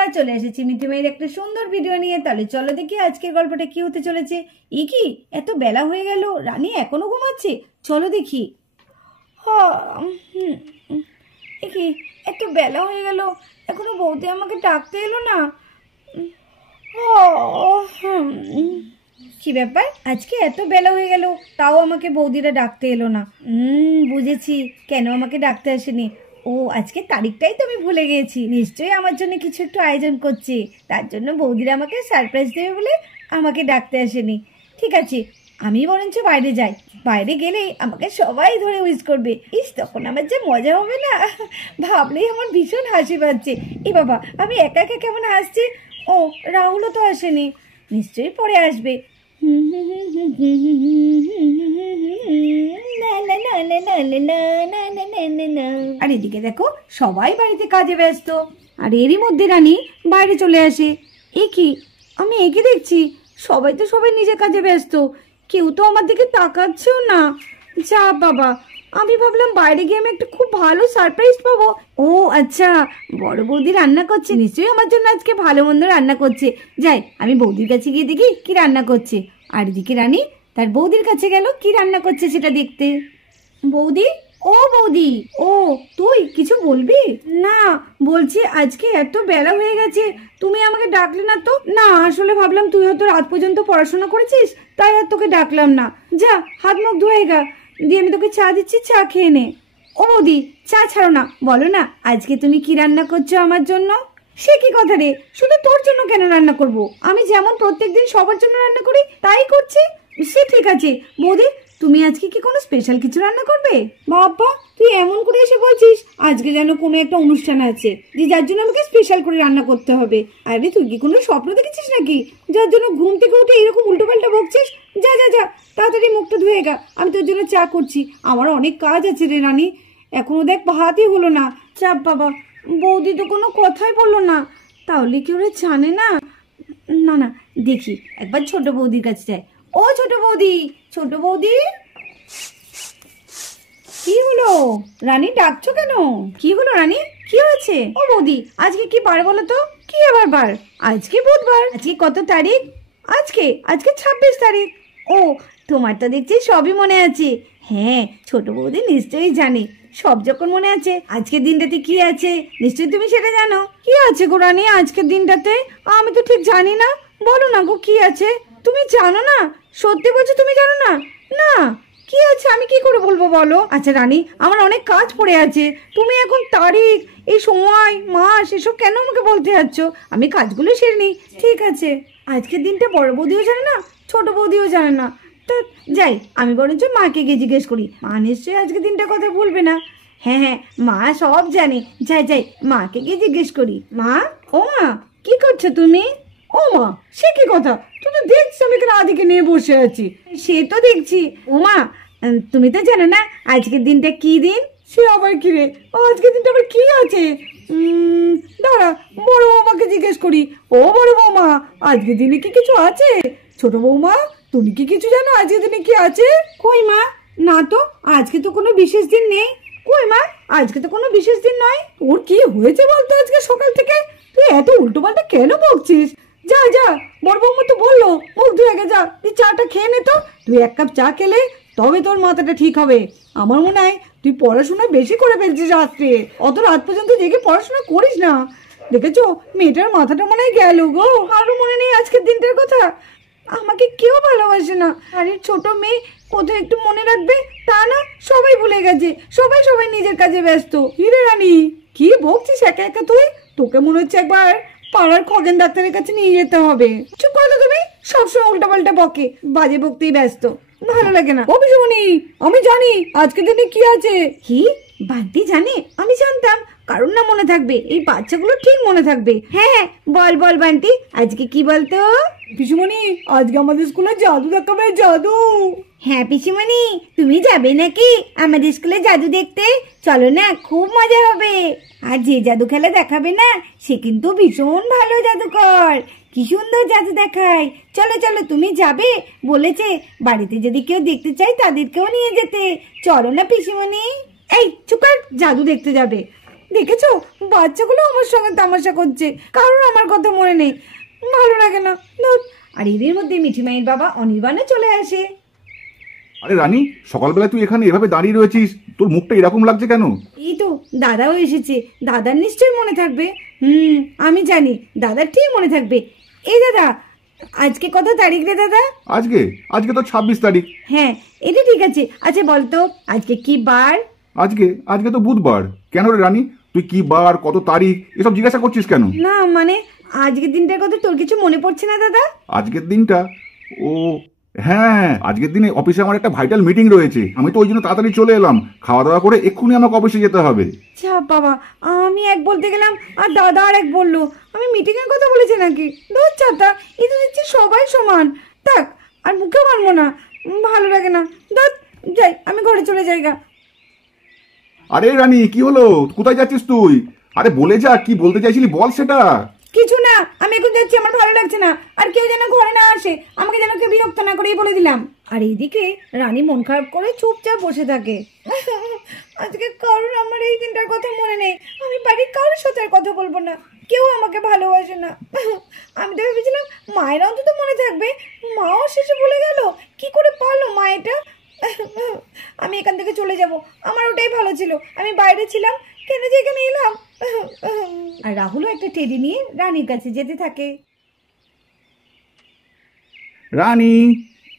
বন্ধুরা, চলে এসেছি মিঠুমের একটা সুন্দর ভিডিও নিয়ে। তাহলে চলো দেখি আজকের গল্পটা কি হতে চলেছে। কি এত বেলা হয়ে গেল, রানী এখনো ঘুমাচ্ছে? চলো দেখি। কি এত বেলা হয়ে গেল, এখনো বৌদি আমাকে ডাকতে এলো না। কি ব্যাপার, আজকে এত বেলা হয়ে গেল তাও আমাকে বৌদিরা ডাকতে এলো না। বুঝেছি কেন আমাকে ডাকতে আসেনি। ও, আজকে তারিখটাই তো আমি ভুলে গিয়েছি। নিশ্চয়ই আমার জন্য কিছু একটু আয়োজন করছে, তার জন্য বৌদিরা আমাকে সারপ্রাইজ দেবে বলে আমাকে ডাকতে আসেনি। ঠিক আছে, আমি বরঞ্চ বাইরে যাই। বাইরে গেলেই আমাকে সবাই ধরে উইশ করবে। তখন আমার যে মজা হবে না, ভাবলেই আমার ভীষণ হাসি পাচ্ছে। এ বাবা, আমি একা একা কেমন হাসছি। ও, রাহুলও তো আসেনি, নিশ্চয়ই পরে আসবে। আর এদিকে দেখো, সবাই বাড়িতে কাজে ব্যস্ত, আর এরই মধ্যে রানী বাইরে চলে আসে। কি আমি একে দেখছি, সবাই তো সবাই নিজের কাজে ব্যস্ত, কেউ তো আমার দিকে তাকাচ্ছেও না। যা বাবা, আমি ভাবলাম বাইরে গিয়ে আমি একটা খুব ভালো সারপ্রাইজ পাবো। ও আচ্ছা, বড় বৌদি রান্না করছে, নিশ্চয়ই আমার জন্য আজকে ভালো মন্দ রান্না করছে। যাই, আমি বৌদির কাছে গিয়ে দেখি কি রান্না করছে। আর এদিকে রানী তার বৌদির কাছে গেল কি রান্না করছে সেটা দেখতে। বৌদি, ও বৌদি, ও তুই কিছু বলবি? না, বলছি আজকে এত বেলা হয়ে গেছে, তুমি আমাকে ডাকলে না তো। না, আসলে ভাবলাম তুই হয়তো রাত পর্যন্ত পড়াশোনা করেছিস, তাই আর তোকে ডাকলাম না। যা, হাত মুখ ধুয়ে গা, দিয়ে আমি তোকে চা দিচ্ছি, চা খেয়ে নে। ও বৌদি, চা ছাড়ো না, বলো না আজকে তুমি কি রান্না করছো আমার জন্য। সে কি কথা রে, শুধু তোর জন্য কেন রান্না করব? আমি যেমন প্রত্যেকদিন সবার জন্য রান্না করি তাই করছি। সে ঠিক আছে বৌদি, তুমি আজকে কি কোনো স্পেশাল কিছু রান্না করবে? বাবা, তুই এমন করে এসে বলছিস আজকে যেন কোনো একটা অনুষ্ঠান আছে, যে যার জন্য আমাকে স্পেশাল করে রান্না করতে হবে। আরে তুই কি কোনো স্বপ্ন দেখেছিস নাকি, যার জন্য ঘুম থেকে উঠে এরকম উল্টো পাল্টা বকছিস? যা যা যা, তাড়াতাড়ি মুখটা ধুয়ে গা, আমি তোর জন্য চা করছি। আমার অনেক কাজ আছে রে রানী, এখনো দেখ ভাতই হলো না। চাপ বাবা, বৌদি তো কোনো কথাই বললো না, তাহলে কি ওরা জানে না? না না, দেখি একবার ছোট বৌদির কাছে যাই। ও ছোট বৌদি, ছোট বৌদি। কি হলো রানী, ডাকছো কেন? কি হলো রানী, কি হয়েছে? ও বৌদি, আজকে কি বার বলো তো? কি আবার বার? আজকে বুধবার। আজকে কত তারিখ? আজকে আজকে 26 তারিখ। ও, তোমার তো দেখছি সবই মনে আছে। হ্যাঁ, ছোট বৌদি নিশ্চয়ই জানে। সব যখন মনে আছে, আজকের দিনটাতে কি আছে নিশ্চয়ই তুমি সেটা জানো। কি আছে গো রানী আজকের দিনটাতে? আমি তো ঠিক জানি না, বলো না গো কি আছে। তুমি জানো না? সত্যি বলছো তুমি জানো না? না, কি আছে আমি কি করে বলবো বলো। আচ্ছা রানী, আমার অনেক কাজ পড়ে আছে, তুমি এখন তারিখ, এই সময়, মাস এসব কেন আমাকে বলতে যাচ্ছ? আমি কাজগুলো সেরে নিই। ঠিক আছে, আজকের দিনটা বড় বৌদিও জানে না, ছোট বৌদিও জানে না। তো যাই, আমি বরঞ্চ মাকে গিয়ে জিজ্ঞেস করি, মা নিশ্চয়ই আজকের দিনটা কথা বলবে না। হ্যাঁ হ্যাঁ, মা সব জানে। যাই যাই, মাকে গিয়ে জিজ্ঞেস করি। মা, ও মা, কি করছো তুমি? ও মা, সে কি কথা, তুই তো দেখছি আমি এখানে আদিকে নিয়ে বসে আছি। সে তো দেখছি। ও মা, তুমি তো জানো না আজকের দিনটা কি দিন? সে আবার কি রে, আজকের দিনটা আবার কি আছে? দাঁড়া, বড় বৌমাকে জিজ্ঞেস করি। ও বড় বৌমা, আজকের দিনে কি কিছু আছে? ছোট বৌমা, তুমি কি কিছু জানো আজকের দিনে কি আছে? কই মা, না তো, আজকে তো কোনো বিশেষ দিন নেই। কই মা, আজকে তো কোনো বিশেষ দিন নয়। ওর কি হয়েছে বলতো আজকে সকাল থেকে? তুই এত উল্টো পাল্টা কেন বকছিস? যা যা, বড় বৌমা তো বললো মুখ ধুয়ে গে, যা তুই চাটা খেয়ে নে তো। তুই এক কাপ চা খেলে তবে তোর মাথাটা ঠিক হবে। আমার মনে হয় তুই পড়াশোনা বেশি করে ফেলছিস রাত্রে, অত রাত পর্যন্ত জেগে পড়াশোনা করিস না। দেখেছো, মেয়েটার মাথাটা মনে হয় গেল গো, আরো মনে নেই আজকের দিনটার কথা। আমাকে কেউ ভালোবাসে না, আরে ছোট মেয়ে কোথাও একটু মনে রাখবে তা না, সবাই ভুলে গেছে, সবাই সবাই নিজের কাজে ব্যস্ত। হিরে রানী, কি বকছিস একা একা তুই? তোকে মনে হচ্ছে একবার পাড়ার খগেন ডাক্তারের কাছে নিয়ে যেতে হবে। চুপ করো তুমি, সবসময় উল্টা পাল্টা বকে, বাজে বকতেই ব্যস্ত, ভালো লাগে না। অভিশমণি, আমি জানি আজকের দিনে কি আছে। কি বান্টি জানে? আমি জানতাম, কারণ না মনে থাকবে, এই বাচ্চাগুলো ঠিক মনে থাকবে। হ্যাঁ হ্যাঁ, বল বল বান্টি, আজকে কি বলতো? পিসিমণি, আজকে আমাদের স্কুলে জাদু দেখাবে, জাদু। হ্যাঁ পিসিমণি, তুমি যাবে নাকি আমাদের স্কুলে জাদু দেখতে? চলো না, খুব মজা হবে। আর যে জাদু খেলা দেখাবে না, সে কিন্তু ভীষণ ভালো জাদুকর, কি সুন্দর জাদু দেখায়। চলো চলো, তুমি যাবে বলেছে, বাড়িতে যদি কেউ দেখতে চায় তাদেরকেও নিয়ে যেতে। চলো না পিসিমণি। এই চুপ কর, জাদু দেখতে যাবে? দেখেছো বাচ্চাগুলো আমার সঙ্গে তামাশা করছে, কারোর আমার কথা মনে নেই, ভালো লাগে না। আর এদের মধ্যে মিঠি মায়ের বাবা অনির্বাণে চলে আসে। আরে রানী, সকালবেলা তুই এখানে এভাবে দাঁড়িয়ে রয়েছিস, তোর মুখটা এরকম লাগছে কেন? এই তো দাদাও এসেছে, দাদার নিশ্চয়ই মনে থাকবে। আমি জানি দাদার ঠিক মনে থাকবে। এই দাদা, আজকে কত তারিখ রে দাদা? আজকে আজকে তো 26 তারিখ। হ্যাঁ এটা ঠিক আছে। আচ্ছা বলতো আজকে কি বার? আজকে আজকে তো বুধবার। কেন রে রানী, তুই কি বার কত তারিখ এসব জিজ্ঞাসা করছিস কেন? না মানে আজকের দিনটার কথা তোর কিছু মনে পড়ছে না দাদা? আজকের দিনটা, ও হ্যাঁ, আজকের দিনে অফিসে আমার একটা ভাইটাল মিটিং রয়েছে, আমি তো ওই জন্য তাড়াতাড়ি চলে এলাম। খাওয়া দাওয়া করে এক্ষুনি আমাকে অফিসে যেতে হবে। যা বাবা, আমি এক বলতে গেলাম আর দাদা আর এক বললো। আমি মিটিং এর কথা বলেছি নাকি? দূর চাতা, এই তো দেখছি সবাই সমান। থাক, আর মুখে মানবো না, ভালো লাগে না। দূর, যাই, আমি ঘরে চলে যাই গা। আরে রানী, কি হলো? কোথায় যাচ্ছিস তুই? আরে বলে যা, কি বলতে চাইছিলি বল সেটা। কিছু না, আমি এখন যাচ্ছি, আমার ভালো লাগছে না। আর কেউ যেন ঘরে না আসে, আমাকে যেন কেউ বিরক্ত না করেই বলে দিলাম। আর এইদিকে রানী মন খারাপ করে চুপচাপ বসে থাকে। আজকে কারোর আমার এই দিনটার কথা মনে নেই, আমি বাড়ির কারোর সাথে আর কথা বলবো না, কেউ আমাকে ভালোবাসে না। আমি তো ভেবেছিলাম মায়ের অন্তত মনে থাকবে, মাও শেষে বলে গেল। কি করে পারলো মা এটা? আমি এখান থেকে চলে যাব, আমার ওটাই ভালো ছিল। আমি বাইরে ছিলাম, কেন যে এখানে এলাম? আর রাহুলও একটা টেডি নিয়ে রানীর কাছে যেতে থাকে। রানী,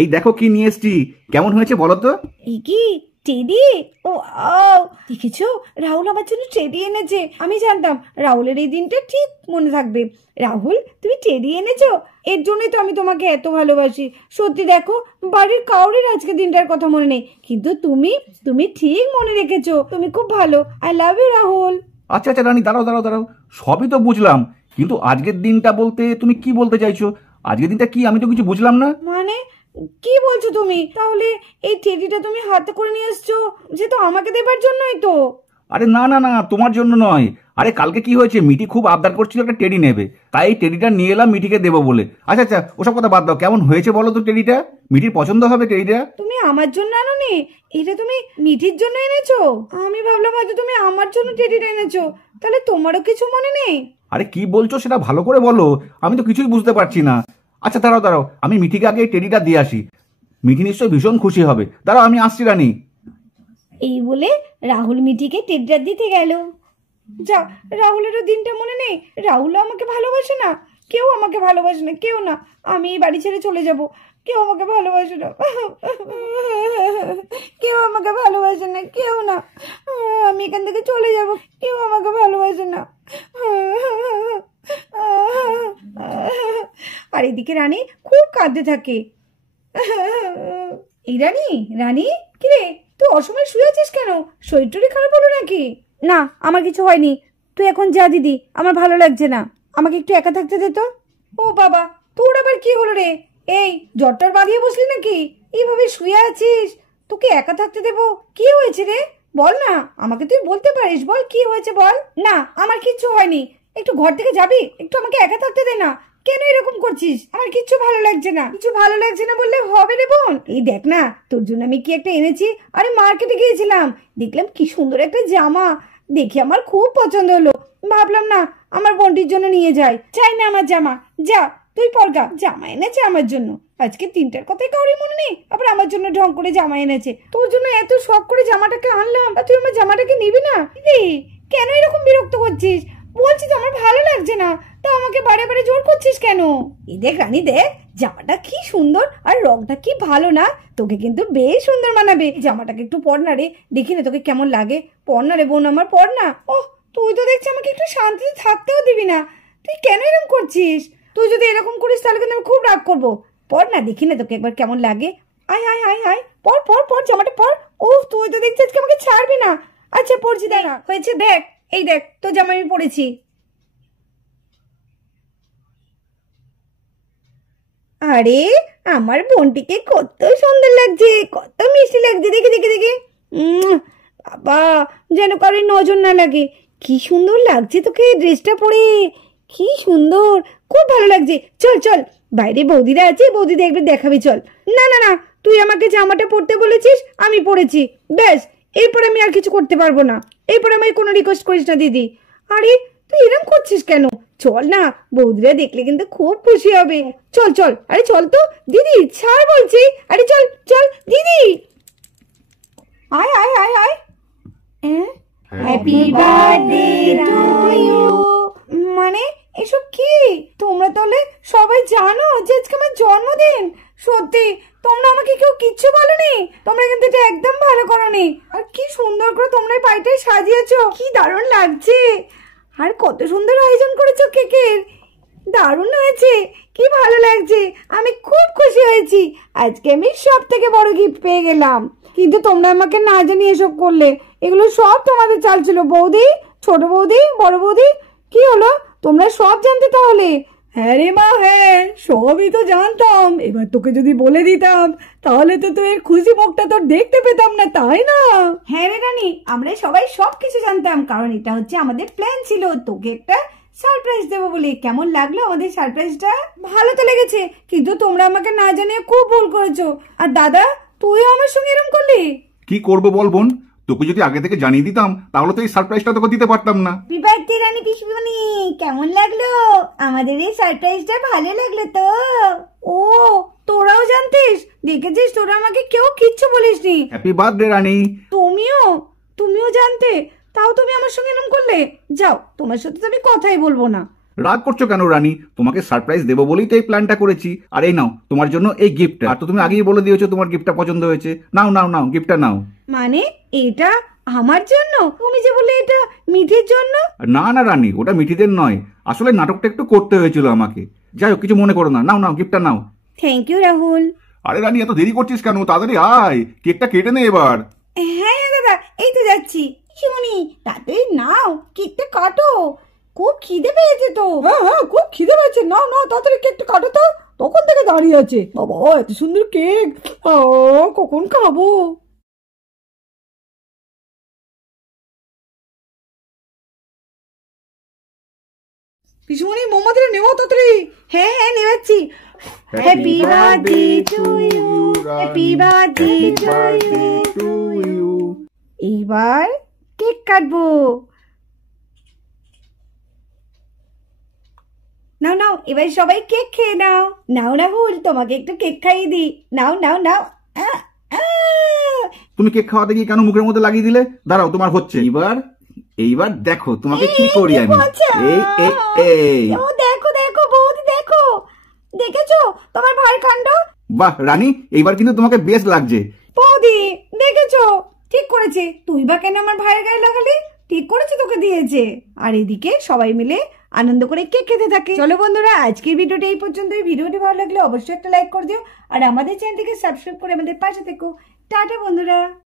এই দেখো কি নিয়ে এসছি, কেমন হয়েছে বলো তো? এই কি টেডি? ও দেখেছো, রাহুল আমার জন্য টেডি এনেছে। আমি জানতাম রাহুলের এই দিনটা ঠিক মনে থাকবে। রাহুল, তুমি টেডি এনেছো, এর জন্যই তো আমি তোমাকে এত ভালোবাসি। সত্যি দেখো, বাড়ির কাউরের আজকে দিনটার কথা মনে নেই, কিন্তু তুমি তুমি ঠিক মনে রেখেছো। তুমি খুব ভালো। I love you Rahul. আচ্ছা আচ্ছা রানী, দাঁড়াও দাঁড়াও দাঁড়াও, সবই তো বুঝলাম, কিন্তু আজকের দিনটা বলতে তুমি কি বলতে চাইছো? আজকের দিনটা কি, আমি তো কিছু বুঝলাম না। মানে কি বলছো তুমি? তাহলে এই টেডিটা তুমি হাতে করে নিয়ে এসছো, যে তো আমাকে দেবার জন্যই তো? আরে না না না, তোমার জন্য নয়। আরে কালকে কি হয়েছে, মিটি খুব আবদার করছিল একটা টেডি নেবে, তাই টেডিটা নিয়ে এলাম মিটিকে দেবো বলে। আচ্ছা আচ্ছা, ওসব কথা বাদ দাও, কেমন হয়েছে বলো তো টেডিটা? মিটির পছন্দ হবে টেডিটা? তুমি আমার জন্য আনোনি, এটা তুমি মিঠির জন্য এনেছো। আমি ভাবলাম হয়তো তুমি আমার জন্য টেডিটা এনেছো, তাহলে তোমারও কিছু মনে নেই? আরে কি বলছো সেটা ভালো করে বলো, আমি তো কিছুই বুঝতে পারছি না। আচ্ছা দাঁড়াও দাঁড়াও, আমি মিঠিকে আগে টেডিটা দিয়ে আসি, মিঠি নিশ্চয়ই ভীষণ খুশি হবে। দাঁড়াও আমি আসছি রানী। এই বলে রাহুল মিঠিকে টেডিটা দিতে গেল। যা, রাহুলেরও দিনটা মনে নেই, রাহুলও আমাকে ভালোবাসে না, কেউ আমাকে ভালোবাসে না, কেউ না। আমি এই বাড়ি ছেড়ে চলে যাব, কেউ আমাকে ভালোবাসে না, কেউ আমাকে ভালোবাসে না, কেউ না। আমি এখান থেকে চলে যাব, কেউ আমাকে ভালোবাসে না। আর এদিকে রানী খুব কাঁদতে থাকে। এই রানী, রানী কি রে, তুই অসময় শুয়ে আছিস কেন? শরীর টরীর খারাপ হলো নাকি? না, আমার কিছু হয়নি। তুই এখন যা দিদি, আমার ভালো লাগছে না, আমাকে একটু একা থাকতে দে তো। ও বাবা, তোর আবার কি হলো রে? এই জ্বরটার বাঁধিয়ে বসলি নাকি? এইভাবে শুয়ে আছিস, তোকে একা থাকতে দেবো? কি হয়েছে রে, বল না, আমাকে তুই বলতে পারিস, বল কি হয়েছে বল না। আমার কিচ্ছু হয়নি, একটু ঘর থেকে যাবি, একটু আমাকে একা থাকতে দে না। কেন এরকম করছিস? আমার কিচ্ছু ভালো লাগছে না। কিছু ভালো লাগছে না বললে হবে রে বোন? এই দেখ না, তোর জন্য আমি কি একটা এনেছি। আরে মার্কেটে গিয়েছিলাম, দেখলাম কি সুন্দর একটা জামা, দেখে আমার খুব পছন্দ হলো। ভাবলাম না আমার বোনটির জন্য নিয়ে যাই। চাই না আমার জামা, যা তুই পরগা। জামা এনেছে আমার জন্য, আজকে 3টার কথাই কাউরই মনে নেই, আবার আমার জন্য ঢং করে জামা এনেছে। তোর জন্য এত শখ করে জামাটাকে আনলাম, আর তুই আমার জামাটাকে নিবি না? কেন এরকম বিরক্ত করছিস? বলছি তো আমার ভালো লাগছে না, তো আমাকে বারে বারে জোর করছিস কেন? এই দেখ রানী, দেখ জামাটা কি সুন্দর, আর রংটা কি ভালো না? তোকে কিন্তু বেশ সুন্দর মানাবে। জামাটাকে একটু পর না রে, দেখি না তোকে কেমন লাগে। পর না রে বোন আমার, পর না। ওহ, তুই তো দেখছি আমাকে একটু শান্তিতে থাকতেও দিবি না। তুই কেন এরকম করছিস? তুই যদি এরকম করিস তাহলে কিন্তু আমি খুব রাগ করবো। পর না, দেখি না তোকে একবার কেমন লাগে। আয় আয় আয় আয়, পর পর পর জামাটা পর। ওহ, তুই তো দেখছি আজকে আমাকে ছাড়বি না। আচ্ছা পরছি, দাঁড়া, হয়েছে দেখ, এই দেখ তোর জামা আমি পরেছি। আরে আমার বোনটিকে কত সুন্দর লাগছে, কত মিষ্টি লাগছে, দেখে দেখে দেখে। বাবা, যেন কারোর নজর না লাগে। কি সুন্দর লাগছে তোকে ড্রেসটা পরে, কি সুন্দর, খুব ভালো লাগছে। চল চল, বাইরে বৌদিরা আছে, বৌদিদের একবার দেখাবি, চল। না না না, তুই আমাকে জামাটা পরতে বলেছিস, আমি পরেছি, ব্যাস এরপরে আমি আর কিছু করতে পারবো না। এরপরে আমি কোনো রিকোয়েস্ট করিস না দিদি। আরে তুই এরকম করছিস কেন? চল না, বৌদিরা দেখলে কিন্তু খুব খুশি হবে। চল চল, আরে চল তো দিদি, ছাড় বলছি। আরে চল চল দিদি, আয় আয় আয় আয়। Happy birthday to you. মানে এসব কি? তোমরা তাহলে সবাই জানো যে আজকে আমার জন্মদিন? সত্যি তোমরা আমাকে কেউ কিচ্ছু বলনি? তোমরা কিন্তু এটা একদম ভালো করোনি। আর কি সুন্দর করে তোমরা এই পার্টিটা সাজিয়েছো, কি দারুণ লাগছে। আর কত সুন্দর আয়োজন করেছো কেকের, দারুণ হয়েছে, কি ভালো লাগছে। আমি খুব খুশি হয়েছি। আজকে আমি সব থেকে বড় গিফট পেয়ে গেলাম। কিন্তু তোমরা আমাকে না জানিয়ে এসব করলে। এগুলো সব তোমাদের চাল ছিল বৌদি, ছোট বৌদি, বড় বৌদি। কি হলো, তোমরা সব জানতে তাহলে? হ্যাঁ রে মা, হ্যাঁ সবই তো জানতাম। এবার তোকে যদি বলে দিতাম তাহলে তো তুই এর খুশি মুখটা তোর দেখতে পেতাম না, তাই না? হ্যাঁ রে রানী, আমরা সবাই সবকিছু জানতাম, কারণ এটা হচ্ছে আমাদের প্ল্যান ছিল তোকে একটা সারপ্রাইজ দেবো বলে। কেমন লাগলো আমাদের সারপ্রাইজটা? ভালো তো লেগেছে, কিন্তু তোমরা আমাকে না জানিয়ে খুব ভুল করেছো। আর দাদা, তুইও আমার সঙ্গে এরকম করলি? কি করবো বল বোন, তোকে যদি আগে থেকে জানিয়ে দিতাম তাহলে তো এই সারপ্রাইজটা তোকে দিতে পারতাম না। হ্যাপি বার্থডে রানী পিসিমণি, কেমন লাগলো আমাদের এই সারপ্রাইজটা? ভালো লাগলো তো? ও, তোরাও জানতিস? দেখেছিস, তোরা আমাকে কেউ কিচ্ছু বলিসনি। হ্যাপি বার্থডে রানী। তুমিও জানতে, তাও তুমি আমার সঙ্গে এরকম করলে? যাও, তোমার সাথে তো আমি কথাই বলবো না। রাগ করছো কেন রানী? তোমাকে সারপ্রাইজ দেবো বলেই তো এই প্ল্যানটা করেছি। আর এই নাও তোমার জন্য এই গিফটটা। আর তো তুমি আগেই বলে দিয়েছো তোমার গিফটটা পছন্দ হয়েছে। নাও নাও নাও, গিফটটা নাও। মানে এটা আমার জন্য? তুমি যে বললে এটা মিঠির জন্য। না না রানী, ওটা মিঠিদের নয়, আসলে নাটকটা একটু করতে হয়েছিল আমাকে। যাই হোক, কিছু মনে করো না। নাও নাও, গিফটটা নাও। Thank you Rahul. আরে রানী, এত দেরি করছিস কেন? তাড়াতাড়ি আয়, কেকটা কেটে নে এবার। হ্যাঁ দাদা, এই তো যাচ্ছি। শিমুনি, তাড়াতাড়ি নাও, কেকটা কাটো। খুব খিদে পেয়েছে তো। হ্যাঁ হ্যাঁ, খুব খিদে পেয়েছে। নাও নাও, তাড়াতাড়ি কেকটা কাটো তো। তখন থেকে দাঁড়িয়ে আছে। বাবা, এত সুন্দর কেক, কখন খাবো? পিসুমণি, মোমবাতিটা নেওয়া তাড়াতাড়ি। হ্যাঁ হ্যাঁ, নেওয়াচ্ছি। Happy birthday to you, happy birthday to you. এইবার কেক কাটবো। নাও নাও, এবার সবাই কেক খেয়ে নাও। নাও রাহুল, তোমাকে একটু কেক খাইয়ে দিই। নাও নাও নাও। আহ, আহ। তুমি কেক খাওয়াতে গিয়ে কেন মুখের মধ্যে লাগিয়ে দিলে? দাঁড়াও, তোমার হচ্ছে। এইবার দেখো তোমাকে কি করি আমি। এই এই এই, ও দেখো দেখো বৌদি, দেখো, দেখেছো তোমার ভাই কাণ্ড? বাহ রানী, এইবার কিন্তু তোমাকে বেশ লাগছে। বৌদি দেখেছো, ঠিক করেছে। তুই বা কেন আমার ভাইয়ের গায়ে লাগালি? ঠিক করেছে, তোকে দিয়েছে। আর এদিকে সবাই মিলে আনন্দ করে কেক খেতে থাকে। চলো বন্ধুরা, আজকের ভিডিওটা এই পর্যন্তই। ভিডিওটি ভালো লাগলে অবশ্যই একটা লাইক করে দিও, আর আমাদের চ্যানেলটিকে সাবস্ক্রাইব করে আমাদের পাশে থেকো। টাটা বন্ধুরা।